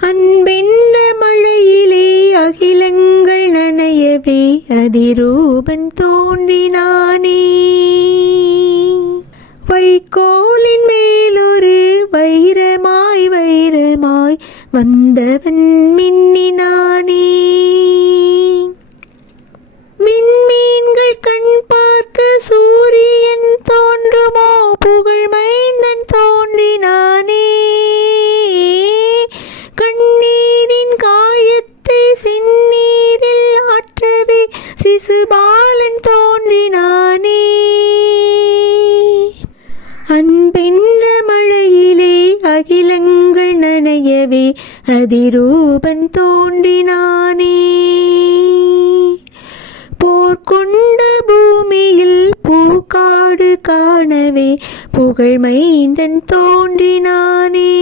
அன்பென்ற மழையிலே அகிலங்கள் நனையவே அதிரூபன் தோன்றினானே. வைக்கோலின் மேலொரு வைரமாய் வைரமாய் வந்தவன் மின்னினானே. விண்மீன்கள் கண் பார்க்க சூரியன் தோன்றுமோ, புகழ் மைந்தன் தோன்றினானே. கண்ணீரின் காயத்தை சின்னீரில் ஆற்றவே சிசுபாலன் தோன்றினானே. அன்பென்ற மழையிலே அகிலங்கள் நனையவே அதிரூபன் தோன்றினானே. போர்க்கொண்ட பூமியில் பூக்காடு காணவே புகழ் மைந்தன் தோன்றினானே.